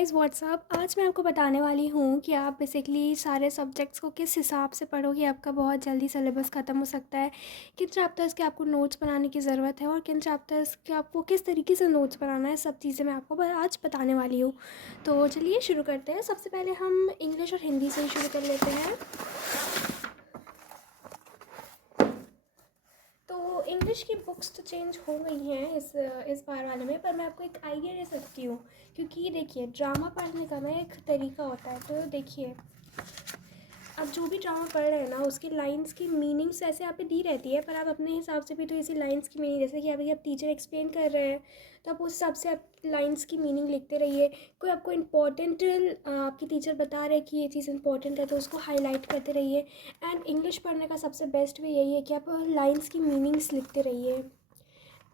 Guys what's up. आज मैं आपको बताने वाली हूँ कि आप बेसिकली सारे सब्जेक्ट्स को किस हिसाब से पढ़ोगे। आपका बहुत जल्दी सिलेबस ख़त्म हो सकता है। किन चैप्टर्स के आपको नोट्स बनाने की ज़रूरत है और किन चैप्टर्स के आपको किस तरीके से नोट्स बनाना है, सब चीज़ें मैं आपको आज बताने वाली हूँ। तो चलिए शुरू करते हैं। सबसे पहले हम इंग्लिश और हिंदी से ही शुरू कर लेते हैं। तो इंग्लिश की बुक्स तो चेंज हो गई हैं इस बार वाले में, पर मैं आपको एक आइडिया दे सकती हूँ। क्योंकि देखिए, ड्रामा पढ़ने का ना एक तरीका होता है। तो देखिए, अब जो भी ड्रामा पढ़ रहे हैं ना, उसकी लाइंस की मीनिंग्स ऐसे यहाँ पे दी रहती है, पर आप अपने हिसाब से भी तो इसी लाइंस की मीनिंग, जैसे कि अभी आप टीचर एक्सप्लेन कर रहे हैं तो आप उस हिसाब से आप लाइंस की मीनिंग लिखते रहिए। कोई आपको इम्पॉर्टेंट आपकी टीचर बता रहे हैं कि ये चीज़ इंपॉर्टेंट है, तो उसको हाईलाइट करते रहिए। एंड इंग्लिश पढ़ने का सबसे बेस्ट वे यही है कि आप लाइंस की मीनिंग्स लिखते रहिए।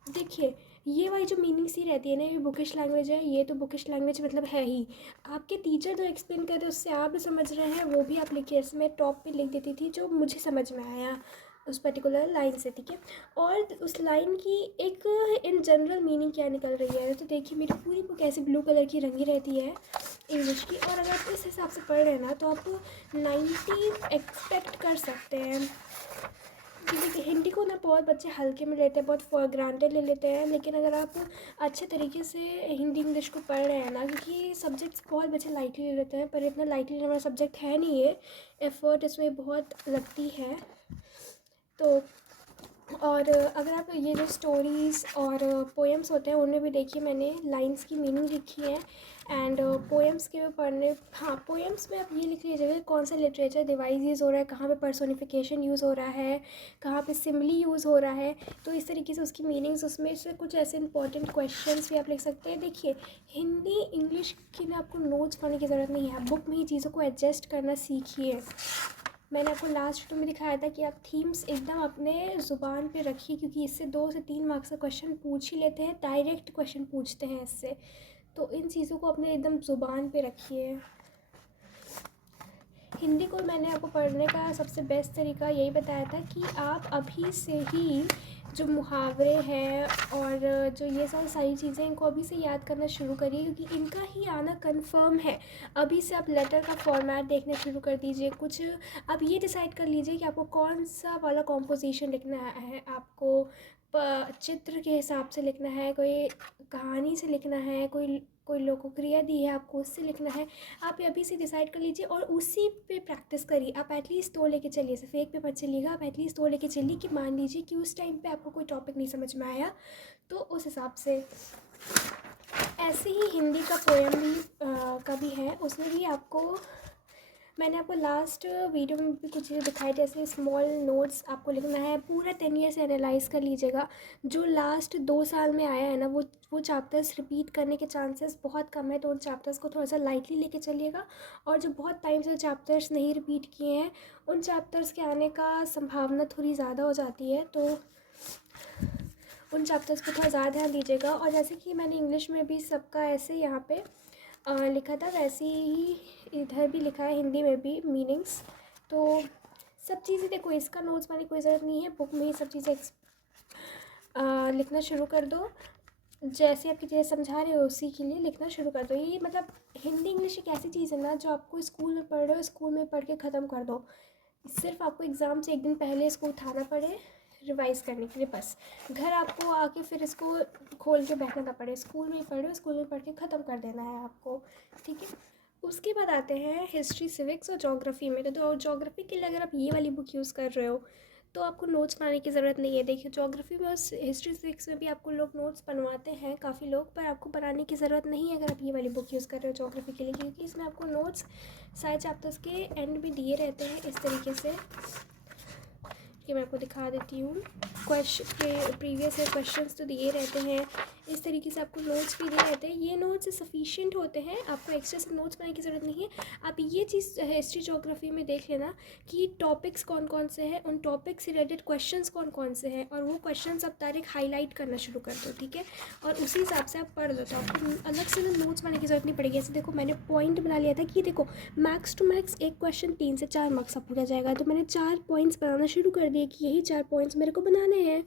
देखिए, ये वाली जो मीनिंग्स ही रहती है ना, ये बुकिश लैंग्वेज है। ये तो बुकिश लैंग्वेज मतलब है ही। आपके टीचर जो एक्सप्लेन कर रहे हैं उससे आप भी समझ रहे हैं, वो भी आप लिखिए। ऐसे मैं टॉप पे लिख देती थी जो मुझे समझ में आया उस पर्टिकुलर लाइन से, ठीक है। और उस लाइन की एक इन जनरल मीनिंग क्या निकल रही है। तो देखिए, मेरी पूरी बुक ऐसी ब्लू कलर की रंगी रहती है इंग्लिश की, और अगर आप इस हिसाब से पढ़ रहे हैं ना तो आप 90 एक्सपेक्ट कर सकते हैं। क्योंकि हिंदी को ना बहुत बच्चे हल्के में लेते हैं, बहुत फॉर ग्रांटेड ले लेते हैं। लेकिन अगर आप अच्छे तरीके से हिंदी इंग्लिश को पढ़ रहे हैं ना, क्योंकि सब्जेक्ट्स बहुत बच्चे लाइटली ले लेते हैं, पर इतना लाइटली लेने वाला सब्जेक्ट है नहीं ये। एफ़र्ट इसमें बहुत लगती है। तो और अगर आप ये जो स्टोरीज़ और पोएम्स होते हैं उनमें भी देखिए, मैंने लाइंस की मीनिंग लिखी है। एंड पोएम्स के पढ़ने, हाँ, पोएम्स में आप ये लिख लीजिएगा कौन सा लिटरेचर डिवाइस यूज़ हो रहा है, कहाँ पे पर्सोनिफिकेशन यूज़ हो रहा है, कहाँ पे सिमिली यूज़ हो रहा है। तो इस तरीके से उसकी मीनिंग्स, उसमें से कुछ ऐसे इंपॉर्टेंट क्वेश्चंस भी आप लिख सकते हैं। देखिए, हिंदी इंग्लिश की ना आपको नोट्स पढ़ने की ज़रूरत नहीं है, आप बुक में ही चीज़ों को एडजस्ट करना सीखिए। मैंने आपको लास्ट में दिखाया था कि आप थीम्स एकदम अपने ज़ुबान पे रखिए, क्योंकि इससे 2 से 3 मार्क्स का क्वेश्चन पूछ ही लेते हैं, डायरेक्ट क्वेश्चन पूछते हैं इससे। तो इन चीज़ों को अपने एकदम ज़ुबान पे रखिए। हिंदी को मैंने आपको पढ़ने का सबसे बेस्ट तरीका यही बताया था कि आप अभी से ही जो मुहावरे हैं और जो ये सारी चीज़ें, इनको अभी से याद करना शुरू करिए, क्योंकि इनका ही आना कंफर्म है। अभी से आप लेटर का फॉर्मेट देखना शुरू कर दीजिए। कुछ अब ये डिसाइड कर लीजिए कि आपको कौन सा वाला कॉम्पोजिशन लिखना है। आपको चित्र के हिसाब से लिखना है, कोई कहानी से लिखना है, कोई कोई लोकक्रिया दी है आपको उससे लिखना है। आप अभी से डिसाइड कर लीजिए और उसी पे प्रैक्टिस करिए। आप एटलीस्ट 2 लेके चलिए, सिर्फ एक पे मत चलिएगा। आप एटलीस्ट 2 लेके चलिए कि मान लीजिए कि उस टाइम पे आपको कोई टॉपिक नहीं समझ में आया, तो उस हिसाब से। ऐसे ही हिंदी का पोएम भी का भी है, उसमें भी आपको मैंने आपको लास्ट वीडियो में भी कुछ चीज़ें दिखाई, जैसे स्मॉल नोट्स आपको लिखना है। पूरा 10 ईयर से एनालाइज़ कर लीजिएगा। जो लास्ट 2 साल में आया है ना, वो चैप्टर्स रिपीट करने के चांसेस बहुत कम है, तो उन चैप्टर्स को थोड़ा सा लाइटली लेके चलिएगा। और जो बहुत टाइम से चैप्टर्स नहीं रिपीट किए हैं, उन चैप्टर्स के आने का संभावना थोड़ी ज़्यादा हो जाती है, तो उन चैप्टर्स पर थोड़ा ज़्यादा ध्यान दीजिएगा। और जैसे कि मैंने इंग्लिश में भी सबका ऐसे यहाँ पे लिखा था, वैसे ही इधर भी लिखा है हिंदी में भी मीनिंग्स। तो सब चीज़ें देखो, इसका नोट्स बनाने की कोई ज़रूरत नहीं है, बुक में ही सब चीज़ें लिखना शुरू कर दो। जैसे आपकी चीज़ें समझा रहे हो उसी के लिए लिखना शुरू कर दो। ये मतलब हिंदी इंग्लिश एक ऐसी चीज़ है ना, जो आपको स्कूल में पढ़ रहे हो स्कूल में पढ़ के ख़त्म कर दो। सिर्फ आपको एग्ज़ाम से एक दिन पहले इसको उठाना पड़े रिवाइज़ करने के लिए, बस। घर आपको आके फिर इसको खोल के बैठना ना पड़े। स्कूल में ही पढ़ो, स्कूल में पढ़ के ख़त्म कर देना है आपको, ठीक है। उसके बाद आते हैं हिस्ट्री, सिविक्स और जोग्राफ़ी में। तो जोग्राफ़ी के लिए अगर आप ये वाली बुक यूज़ कर रहे हो तो आपको नोट्स बनाने की ज़रूरत नहीं है। देखिए, जोग्राफ़ी में और हिस्ट्री सिविक्स में भी आपको लोग नोट्स बनवाते हैं, काफ़ी लोग, पर आपको बनाने की ज़रूरत नहीं है अगर आप ये वाली बुक यूज़ कर रहे हो जोग्राफ़ी के लिए, क्योंकि इसमें आपको नोट्स सारे चैप्टर्स के एंड में दिए रहते हैं इस तरीके से। कि मैं आपको दिखा देती हूँ। प्रीवियस ईयर क्वेश्चंस तो दिए रहते हैं, इस तरीके से आपको नोट्स भी दिए रहते हैं। ये नोट्स सफिशिएंट होते हैं, आपको एक्स्ट्रा से नोट्स बनाने की ज़रूरत नहीं है। आप ये चीज़ हिस्ट्री ज्योग्राफी में देख लेना कि टॉपिक्स कौन कौन से हैं, उन टॉपिक से रिलेटेड क्वेश्चंस कौन कौन से हैं, और वो क्वेश्चंस आप डायरेक्ट हाईलाइट करना शुरू कर दो, ठीक है। और उसी हिसाब से आप पढ़ लो, तो आपको अलग से नोट्स बनाने की ज़रूरत नहीं पड़ेगी। ऐसे देखो, मैंने पॉइंट बना लिया था कि देखो, मैक्स टू मैक्स एक क्वेश्चन 3 से 4 मार्क्स का पूरा जाएगा, तो मैंने 4 पॉइंट्स बनाना शुरू कर दिए कि यही 4 पॉइंट्स मेरे को बनाने हैं।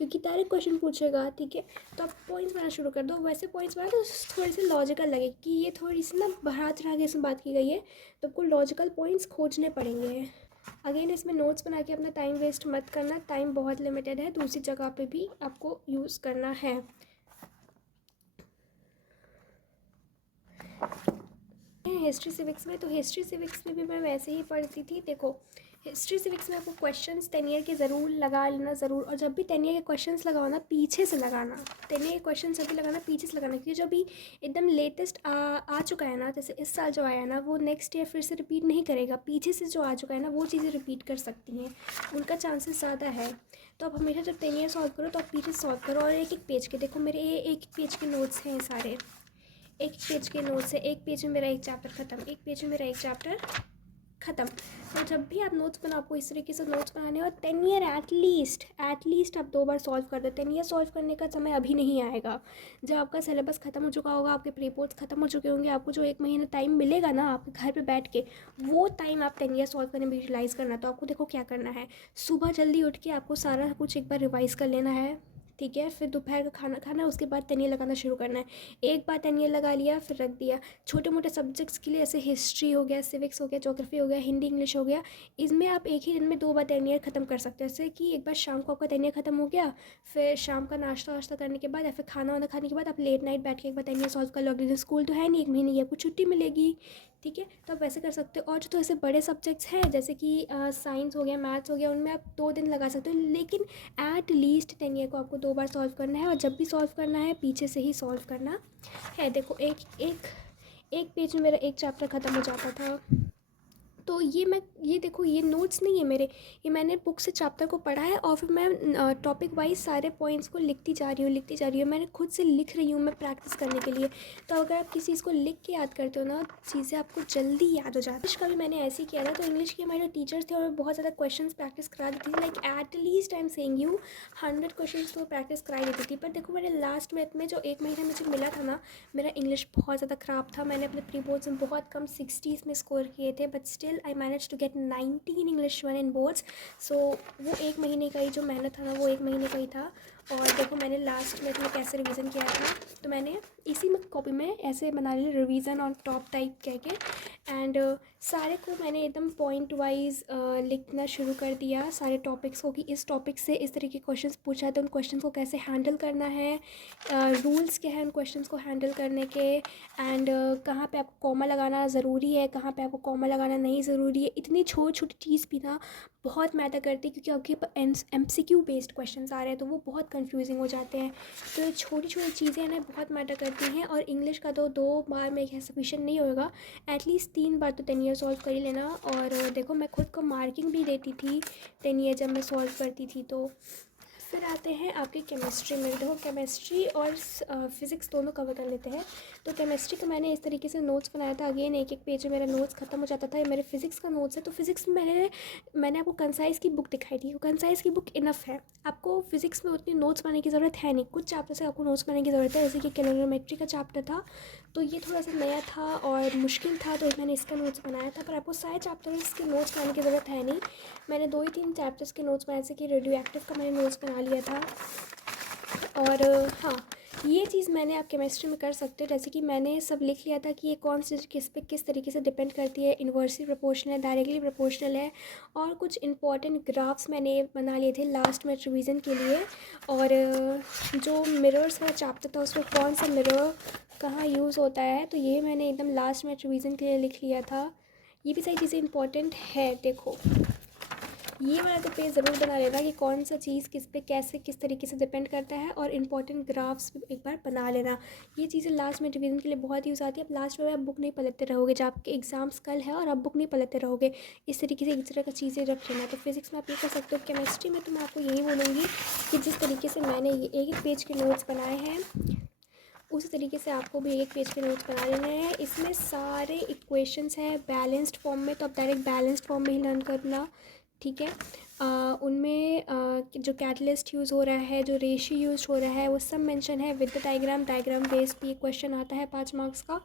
क्योंकि डायरेक्ट क्वेश्चन पूछेगा, ठीक है। तो आप पॉइंट्स बनाना शुरू कर दो। वैसे पॉइंट्स बनाए तो थोड़ी सी लॉजिकल लगे कि ये थोड़ी सी ना बढ़ा चढ़ा के इसमें बात की गई है, तो आपको लॉजिकल पॉइंट्स खोजने पड़ेंगे। अगेन इसमें नोट्स बना के अपना टाइम वेस्ट मत करना, टाइम बहुत लिमिटेड है, दूसरी जगह पे भी आपको यूज़ करना है। हिस्ट्री सिविक्स में, तो हिस्ट्री सिविक्स में भी मैं वैसे ही पढ़ती थी। देखो हिस्ट्री सिविक्स में आपको क्वेश्चंस 10 ईयर के ज़रूर लगा लेना ज़रूर, और जब भी 10 ईयर के क्वेश्चंस लगाओ ना पीछे से लगाना। 10 ईयर के क्वेश्चन जब भी लगाना पीछे से लगाना, क्योंकि जो भी एकदम लेटेस्ट आ चुका है ना, जैसे इस साल जो आया है ना, वो नेक्स्ट ईयर फिर से रिपीट नहीं करेगा। पीछे से जो आ चुका है ना वो चीज़ें रिपीट कर सकती हैं, उनका चांसेस ज़्यादा है। तो आप हमेशा जब 10 ईयर सॉल्व करो तो आप पीछे सॉल्व करो। और एक एक पेज के, देखो मेरे एक पेज के नोट्स हैं सारे, एक पेज के नोट्स है, एक पेज में मेरा एक चैप्टर ख़त्म, एक पेज में मेरा एक चैप्टर ख़त्म। तो जब भी आप नोट्स बनाओ आपको इस तरीके से नोट्स बनाने, और 10 ईयर एटलीस्ट आप 2 बार सॉल्व कर दो। 10 ईयर सॉल्व करने का समय अभी नहीं आएगा, जब आपका सिलेबस ख़त्म हो चुका होगा, आपके रिपोर्ट्स ख़त्म हो चुके होंगे, आपको जो 1 महीना टाइम मिलेगा ना आपके घर पे बैठ के, वो टाइम आप 10 ईयर सॉल्व करने में यूटिलाइज़ करना। तो आपको देखो क्या करना है, सुबह जल्दी उठ के आपको सारा कुछ एक बार रिवाइज़ कर लेना है, ठीक है। फिर दोपहर का खाना खाना, उसके बाद 10 ईयर लगाना शुरू करना है। एक बार 10 ईयर लगा लिया फिर रख दिया। छोटे मोटे सब्जेक्ट्स के लिए जैसे हिस्ट्री हो गया, सिविक्स हो गया, ज्योग्राफी हो गया, हिंदी इंग्लिश हो गया, इसमें आप एक ही दिन में 2 बार 10 ईयर ख़त्म कर सकते हो। जैसे कि एक बार शाम को आपका 10 ईयर ख़त्म हो गया, फिर शाम का नाश्ता वाश्ता करने के बाद या फिर खाना वाना खाने के बाद आप लेट नाइट बैठ के एक बार 10 ईयर सॉल्व कर लो। अगले दिन स्कूल तो है नहीं, 1 महीने की आपको छुट्टी मिलेगी, ठीक है। तो आप वैसे कर सकते हो। और जो तो ऐसे बड़े सब्जेक्ट्स हैं जैसे कि साइंस हो गया, मैथ्स हो गया, उनमें आप 2 दिन लगा सकते हो, लेकिन एट लीस्ट 10 ईयर को आपको 2 बार सॉल्व करना है। और जब भी सॉल्व करना है पीछे से ही सॉल्व करना है। देखो एक पेज में मेरा एक चैप्टर ख़त्म हो जाता था, तो ये देखो ये नोट्स नहीं है मेरे, ये मैंने बुक से चैप्टर को पढ़ा है और फिर मैं टॉपिक वाइज सारे पॉइंट्स को लिखती जा रही हूँ, मैंने खुद से लिख रही हूँ मैं प्रैक्टिस करने के लिए। तो अगर आप किसी चीज़ को लिख के याद करते हो ना, चीज़ें आपको जल्दी याद हो जाती है। इंग्लिश का भी मैंने ऐसे ही किया था। तो इंग्लिश के हमारे जो टीचर्स थे और बहुत ज़्यादा क्वेश्चन प्रैक्टिस करा देती थी, like at least I am saying you 100 question तो प्रैक्टिस कराई देती थी। पर देखो मेरे लास्ट मैथ में जो 1 महीना मुझे मिला था ना, मेरा इंग्लिश बहुत ज़्यादा ख़राब था। मैंने अपने प्री बोर्ड्स में बहुत कम 60s में स्कोर किए थे, but still I manage to get 90 in English 1 in boards. So वो 1 महीने का ही जो मेहनत था ना, वो 1 महीने का ही था। और देखो मैंने लास्ट में कैसे रिवीजन किया था, तो मैंने इसी में कॉपी में ऐसे बना लिया रिवीजन और टॉप टाइप कह के, एंड सारे को मैंने एकदम पॉइंट वाइज लिखना शुरू कर दिया, सारे टॉपिक्स को, कि इस टॉपिक से इस तरीके के क्वेश्चंस पूछा है तो उन क्वेश्चंस को कैसे हैंडल करना है, रूल्स क्या है उन क्वेश्चंस को हैंडल करने के, एंड कहाँ पे आपको कॉमा लगाना ज़रूरी है, कहाँ पे आपको कॉमा लगाना नहीं ज़रूरी है। इतनी छोटी छोटी चीज़ भी ना बहुत मैटर करती है, क्योंकि आपके MCQ बेस्ड क्वेश्चंस आ रहे हैं तो वो बहुत कंफ्यूजिंग हो जाते हैं। तो छोटी छोटी चीज़ें ना बहुत मैटर करती हैं। और इंग्लिश का तो 2 बार में सफिशिएंट नहीं होगा, एटलीस्ट 3 बार तो 10 ईयर सॉल्व कर ही लेना। और देखो मैं खुद को मार्किंग भी देती थी 10 ईयर जब मैं सॉल्व करती थी। तो फिर आते हैं आपकी केमिस्ट्री में। देखो केमिस्ट्री और फिज़िक्स दोनों कवर कर लेते हैं। तो केमिस्ट्री का मैंने इस तरीके से नोट्स बनाया था। अगेन एक पेज में मेरा नोट्स ख़त्म हो जाता था। ये मेरे फिज़िक्स का नोट्स है। तो फिज़िक्स में मैंने आपको कंसाइज की बुक दिखाई थी। कंसाइज की बुक इनफ है, आपको फिज़िक्स में उतनी नोट्स बनाने की ज़रूरत है नहीं। कुछ चैप्टर से आपको नोट्स बनाने की ज़रूरत है, जैसे कि कैलोरीमेट्री का चैप्टर था, तो ये थोड़ा सा नया था और मुश्किल था, तो मैंने इसका नोट्स बनाया था। पर आपको सारे चैप्टर्स के नोट्स बनाने की ज़रूरत है नहीं। मैंने 2 ही 3 चैप्टर्स के नोट्स बनाए, जैसे कि रेडियो एक्टिव का मैंने नोट्स बना लिया था। और हाँ, ये चीज़ मैंने आप केमिस्ट्री में कर सकते हो, जैसे कि मैंने सब लिख लिया था कि ये कौन सी किस पे किस तरीके से डिपेंड करती है, इन्वर्सली प्रोपोर्शनल है, डायरेक्टली प्रोपोर्शनल है, और कुछ इंपॉर्टेंट ग्राफ्स मैंने बना लिए थे लास्ट में रिवीजन के लिए। और जो मिरर्स वाला चैप्टर था उसमें कौन सा मिरर कहाँ यूज़ होता है, तो ये मैंने एकदम लास्ट में रिवीजन के लिए लिख लिया था। ये भी सारी चीज़ें इंपॉर्टेंट है। देखो ये वाला तो पेज ज़रूर बना लेना कि कौन सा चीज़ किस पे कैसे किस तरीके से डिपेंड करता है, और इंपॉर्टेंट ग्राफ्स भी एक बार बना लेना। ये चीज़ें लास्ट में रिवीजन के लिए बहुत यूज़ आती है। अब लास्ट में आप बुक नहीं पलटते रहोगे, जब आपके एग्जाम्स कल है और आप बुक नहीं पलटते रहोगे, इस तरीके से एक तरह का चीज़ें रख लेना। तो फिज़िक्स में आप ये कर सकते हो। केमिस्ट्री में तो मैं आपको यही बोलूँगी कि जिस तरीके से मैंने ये एक पेज के नोट्स बनाए हैं, उसी तरीके से आपको भी एक पेज के नोट्स बना लेने हैं। इसमें सारे इक्वेशंस हैं बैलेंस्ड फॉर्म में, तो आप डायरेक्ट बैलेंस्ड फॉर्म में ही लर्न करना, ठीक है। उनमें जो कैटलिस्ट यूज़ हो रहा है, जो रेशियो यूज़ हो रहा है, वो सब मेंशन है विद द डायग्राम बेस्ड भी एक क्वेश्चन आता है 5 मार्क्स का।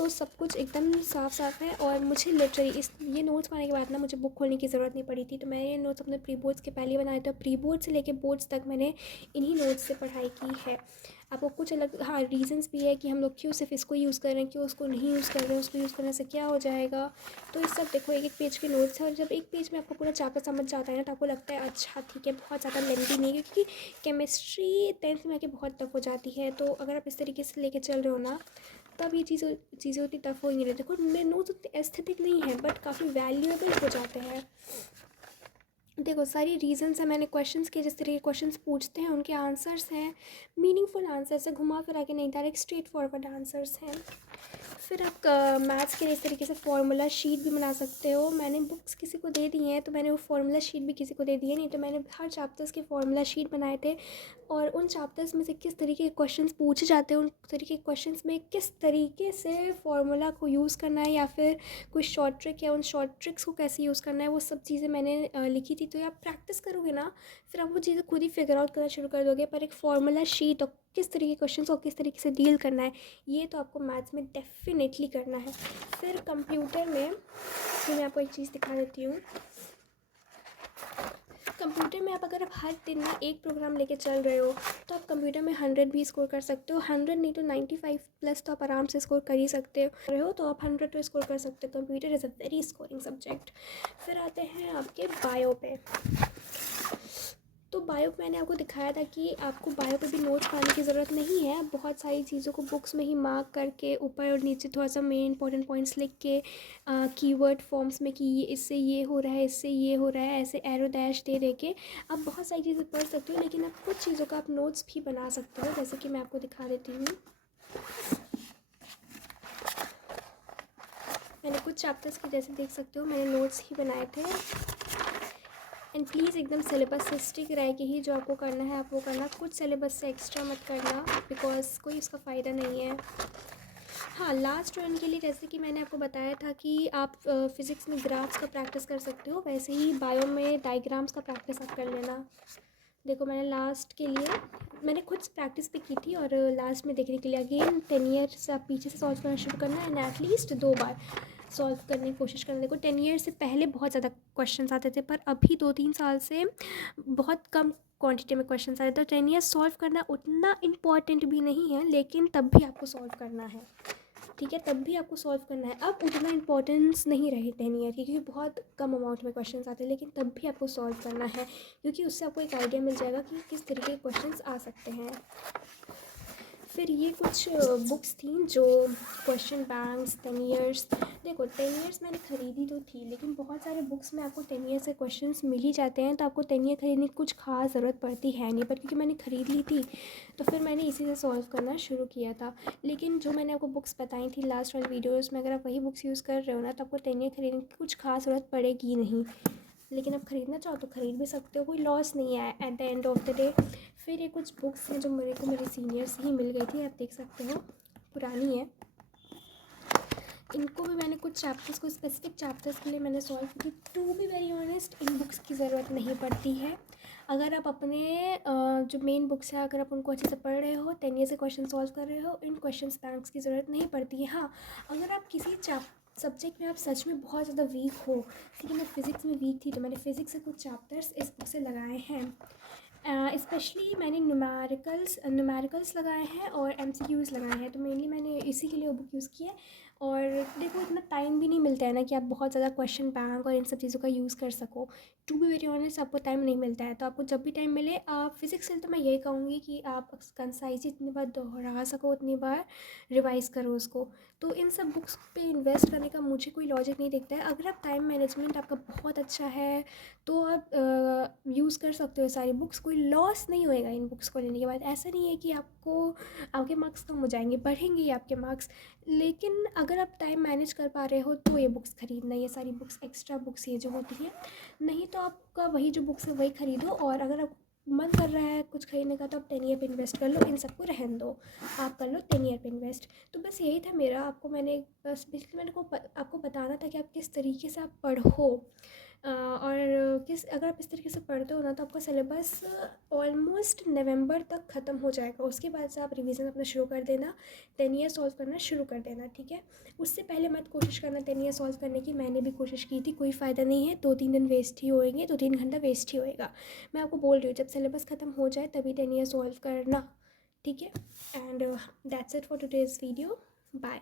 तो सब कुछ एकदम साफ़ साफ़ है। और मुझे लिटरली ये नोट्स पाने के बाद ना मुझे बुक खोलने की ज़रूरत नहीं पड़ी थी। तो मैंने ये नोट्स अपने प्री बोर्ड्स के पहले बनाए थे। प्री बोर्ड से लेके बोर्ड्स तक मैंने इन्हीं नोट्स से पढ़ाई की है। आपको कुछ अलग हाँ रीज़न्स भी है कि हम लोग क्यों सिर्फ इसको यूज़ कर रहे हैं, क्यों उसको नहीं यूज़ कर रहे हैं, उसको यूज़ करने से क्या हो जाएगा। तो ये सब देखो एक एक पेज के नोट्स है। और जब एक पेज में आपको पूरा चैप्टर समझ जाता है ना, तो आपको लगता है अच्छा ठीक है, बहुत ज़्यादा लेंथी नहीं है, क्योंकि केमिस्ट्री 10th में आके बहुत टफ हो जाती है। तो अगर आप इस तरीके से लेके चल रहे हो ना, तब ये चीज़ें उतनी टफ हो ही नहीं रही। देखो मेरे नोट्स उतने एस्थेटिक नहीं है, बट काफ़ी वैल्यूएबल हो जाते हैं। देखो सारी रीजंस है, मैंने क्वेश्चंस के जिस तरीके क्वेश्चंस पूछते हैं उनके आंसर्स हैं, मीनिंगफुल आंसर्स है, घुमा फिरा के नहीं, डायरेक्ट स्ट्रेट फॉरवर्ड आंसर्स हैं। फिर आप मैथ्स के लिए इस तरीके से फार्मूला शीट भी बना सकते हो। मैंने बुक्स किसी को दे दी हैं, तो मैंने वो फार्मूला शीट भी किसी को दे दी है। नहीं तो मैंने हर चैप्टर्स के फार्मूला शीट बनाए थे, और उन चैप्टर्स में से किस तरीके के क्वेश्चंस पूछे जाते हैं, उन तरीके के क्वेश्चंस में किस तरीके से फार्मूला को यूज़ करना है, या फिर कोई शॉर्ट ट्रिक है, उन शॉर्ट ट्रिक्स को कैसे यूज़ करना है, वो सब चीज़ें मैंने लिखी थी। तो आप प्रैक्टिस करोगे ना, फिर आप वो चीज़ें खुद ही फिगर आउट करना शुरू कर दोगे। पर एक फार्मूला शीट और किस तरीके के क्वेश्चंस को किस तरीके से डील करना है, ये तो आपको मैथ्स में डेफिनेटली करना है। फिर कंप्यूटर में मैं आपको एक चीज़ दिखा देती हूँ। कंप्यूटर में आप अगर आप हर दिन ना एक प्रोग्राम लेके चल रहे हो, तो आप कंप्यूटर में 100 भी स्कोर कर सकते हो। 100 नहीं तो 95 प्लस तो आप आराम से स्कोर कर ही सकते हो। तो आप 100 तो स्कोर कर सकते हो। Computer is a very scoring subject. फिर आते हैं आपके बायो पे। तो बायो मैंने आपको दिखाया था कि आपको बायो पे भी नोट्स बनाने की ज़रूरत नहीं है। बहुत सारी चीज़ों को बुक्स में ही मार्क करके ऊपर और नीचे थोड़ा सा मेन इंपॉर्टेंट पॉइंट्स लिख के कीवर्ड फॉर्म्स में कि इससे ये हो रहा है, इससे ये हो रहा है, ऐसे एरो डैश दे दे के आप बहुत सारी चीज़ें पढ़ सकते हो। लेकिन आप कुछ चीज़ों का आप नोट्स भी बना सकते हो, जैसे कि मैं आपको दिखा देती हूँ। मैंने कुछ चैप्टर्स के जैसे देख सकते हो मैंने नोट्स ही बनाए थे। एंड प्लीज़ एकदम सिलेबस से स्टिक रह के ही जो आपको करना है आप वो करना। कुछ सिलेबस से एक्स्ट्रा मत करना, बिकॉज कोई उसका फ़ायदा नहीं है। हाँ, लास्ट वन के लिए जैसे कि मैंने आपको बताया था कि आप फिज़िक्स में ग्राफ्स का प्रैक्टिस कर सकते हो, वैसे ही बायो में डायग्राम्स का प्रैक्टिस आप कर लेना। देखो मैंने लास्ट के लिए मैंने खुद प्रैक्टिस भी की थी, और लास्ट में देखने के लिए अगेन 10 ईयर्स से आप पीछे से सॉल्व करना शुरू करना है, एंड एटलीस्ट 2 बार सॉल्व करने की कोशिश करना। देखो 10 ईयर्स से पहले बहुत ज़्यादा क्वेश्चंस आते थे, पर अभी 2-3 साल से बहुत कम क्वांटिटी में क्वेश्चंस आते थे। तो 10 ईयर्स सॉल्व करना उतना इम्पॉर्टेंट भी नहीं है, लेकिन तब भी आपको सॉल्व करना है, ठीक है, तब भी आपको सॉल्व करना है। अब उतना इंपॉर्टेंस नहीं रहे 10 ईयर की, क्योंकि बहुत कम अमाउंट में क्वेश्चंस आते हैं, लेकिन तब भी आपको सॉल्व करना है, क्योंकि उससे आपको एक आइडिया मिल जाएगा कि किस तरीके के क्वेश्चंस आ सकते हैं। फिर ये कुछ बुक्स थी जो क्वेश्चन बैंक्स 10 ईयर्स। देखो 10 ईयर्स मैंने ख़रीदी तो थी, लेकिन बहुत सारे बुक्स में आपको 10 ईयर्स से क्वेश्चंस मिल ही जाते हैं, तो आपको 10 ईयर खरीदने की कुछ खास ज़रूरत पड़ती है नहीं। पर क्योंकि मैंने ख़रीद ली थी, तो फिर मैंने इसी से सॉल्व करना शुरू किया था। लेकिन जो मैंने आपको बुक्स बताई थी लास्ट वाली वीडियोज़ में, अगर आप वही बुक्स यूज़ कर रहे हो ना, तो आपको 10 ईयर खरीदने की कुछ खास ज़रूरत पड़ेगी नहीं। लेकिन आप ख़रीदना चाहो तो ख़रीद भी सकते हो, कोई लॉस नहीं है at the end of the day. फिर ये कुछ बुक्स हैं जो मेरे को मेरे सीनियर से ही मिल गई थी, आप देख सकते हो पुरानी है। इनको भी मैंने कुछ चैप्टर्स को स्पेसिफिक चैप्टर्स के लिए मैंने सॉल्व की। टू बी वेरी ऑनेस्ट, इन बुक्स की ज़रूरत नहीं पड़ती है। अगर आप अपने जो मेन बुक्स है अगर आप उनको अच्छे से पढ़ रहे हो, 10 ईयर से क्वेश्चन सॉल्व कर रहे हो, इन क्वेश्चन बैंक्स की ज़रूरत नहीं पड़ती है। हाँ, अगर आप किसी सब्जेक्ट में आप सच में बहुत ज़्यादा वीक हो, क्योंकि मैं फ़िज़िक्स में वीक थी, तो मैंने फ़िज़िक्स से कुछ चैप्टर्स इस बुक से लगाए हैं। स्पेशली मैंने न्यूमेरिकल्स लगाए हैं और एमसीक्यूज़ लगाए हैं, तो मेनली मैंने इसी के लिए वो बुक यूज़ की है। और देखो इतना टाइम भी नहीं मिलता है ना कि आप बहुत ज़्यादा क्वेश्चन बैंक और इन सब चीज़ों का यूज़ कर सको। टू बी वेरी ऑनेस्ट, आपको टाइम नहीं मिलता है, तो आपको जब भी टाइम मिले आप फिज़िक्स से, तो मैं यही कहूँगी कि आप कंसाइज जितनी बार दोहरा सको उतनी बार रिवाइज करो उसको। तो इन सब बुक्स पे इन्वेस्ट करने का मुझे कोई लॉजिक नहीं दिखता है। अगर आप टाइम मैनेजमेंट आपका बहुत अच्छा है, तो आप यूज़ कर सकते हो सारी बुक्स, कोई लॉस नहीं होएगा इन बुक्स को लेने के बाद। ऐसा नहीं है कि आपके मार्क्स कम हो जाएंगे, बढ़ेंगे ही आपके मार्क्स। लेकिन अगर आप टाइम मैनेज कर पा रहे हो तो ये बुक्स ख़रीदना, ये सारी बुक्स एक्स्ट्रा बुक्स ये जो होती हैं। नहीं तो आपका वही जो बुक्स है वही ख़रीदो, और अगर आप मन कर रहा है कुछ खरीदने का तो आप 10 ईयर पे इन्वेस्ट कर लो, इन सबको रहने दो, आप कर लो 10 ईयर पे इन्वेस्ट। तो बस यही था मेरा, आपको मैंने बस बेसिकली आपको बताना था कि आप किस तरीके से आप पढ़ो। और अगर आप इस तरीके से पढ़ते हो ना तो आपका सिलेबस ऑलमोस्ट नवंबर तक ख़त्म हो जाएगा। उसके बाद से आप रिवीजन अपना शुरू कर देना, 10 ईयर सॉल्व करना शुरू कर देना, ठीक है। उससे पहले मत कोशिश करना 10 ईयर सॉल्व करने की। मैंने भी कोशिश की थी, कोई फ़ायदा नहीं है, 2-3 दिन वेस्ट ही होएंगे, 2-3 घंटा वेस्ट ही होएगा। मैं आपको बोल रही हूँ जब सिलेबस ख़त्म हो जाए तभी 10 ईयर सॉल्व करना, ठीक है। And that's it for today's video, bye.